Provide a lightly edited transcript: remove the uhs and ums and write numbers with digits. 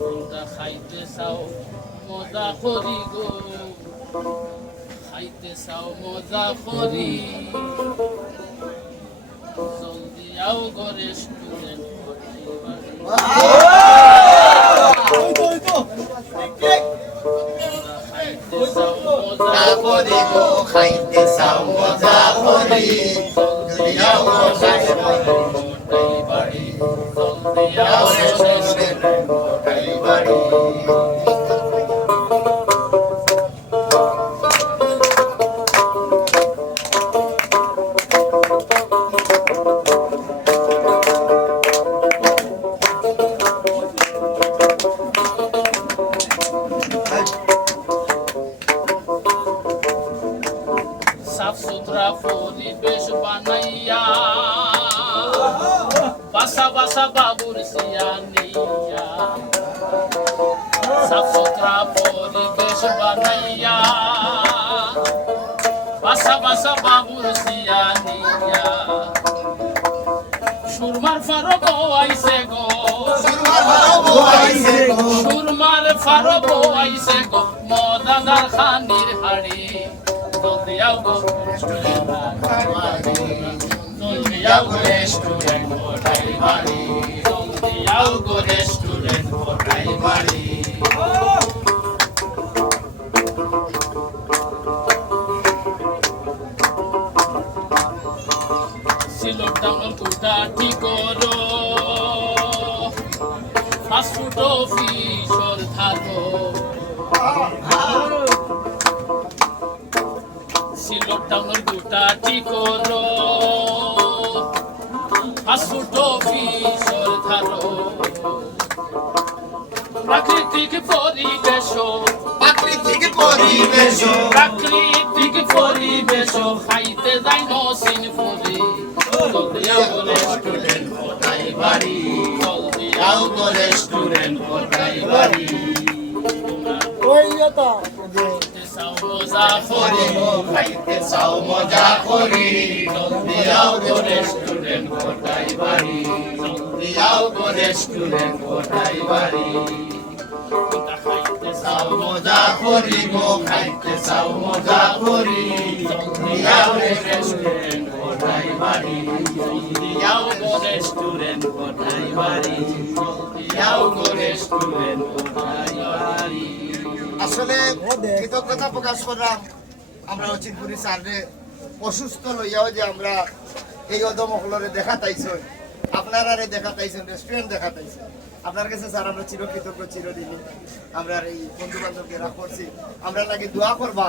তোমরা খাইতে চাও মজা করি গো, খাইতে চাও মজা করি, জলদি আও গো রেস্টুরেন্ট খাইতে চাও মজা করি, জলদি আও গো রেস্টুরেন্ট বাড়ি। সাফ সুতরা পরিবেশ বানাইয়া বাসা বাসা বাবুর সিয়ানিয়া, সাফ সুতরা পরিবেশ বানাইয়া বাসা বাসা বাবুর সিয়ানিয়া, সুরমার ফারো আইছে গো, সুরমার ফারো আইছে গো, মদাদার খানির হাড়ি, জলদি আও গো রেস্টুরেন্ট বাড়ি, জলদি আও গো রেস্টুরেন্ট বাড়ি, জলদি আও গো রেস্টুরেন্ট বাড়ি। সিলট টাউন কুটা ঠিক করো, ফাস্ট ফুড অফিসর থাকো, সিলট টাউন কুটা ঠিক করো, ফাস্ট ফুড অফিসর থাকো, প্রাকৃতিক পরিবেশ, প্রাকৃতিক পরিবেশ, প্রাকৃতিক পরিবেশ, খাইতে যাই নসিন পরি, জলদি আও গো রেস্টুরেন্ট বাড়ি, জলদি আও গো রেস্টুরেন্ট বাড়ি। খাইতে চাও মজা করি, খাইতে চাও মজা করি, জলদি আও গো রেস্টুরেন্ট বাড়ি, জলদি আও গো রেস্টুরেন্ট বাড়ি। খাইতে চাও মজা করি গো, খাইতে চাও মজা করি, জলদি আও গো রেস্টুরেন্ট বাড়ি, জলদি আও গো রেস্টুরেন্ট বাড়ি, জলদি আও গো রেস্টুরেন্ট বাড়ি। আসলে কৃতজ্ঞতা প্রকাশ করলাম আমরা অচিনপুরি স্যারে অসুস্থ লইয়াও যে আমরা এই অদমহলরে দেখা তাইছেন, আপনারারে দেখা তাইছেন, রেস্টুরেন্ট দেখা তাইছেন, আপনার কাছে স্যার আমরা চিরকৃতজ্ঞ চিরদিনই। আমরা এই বন্ধু বান্ধবকে করছি, আমরা লাগে দোয়া করবা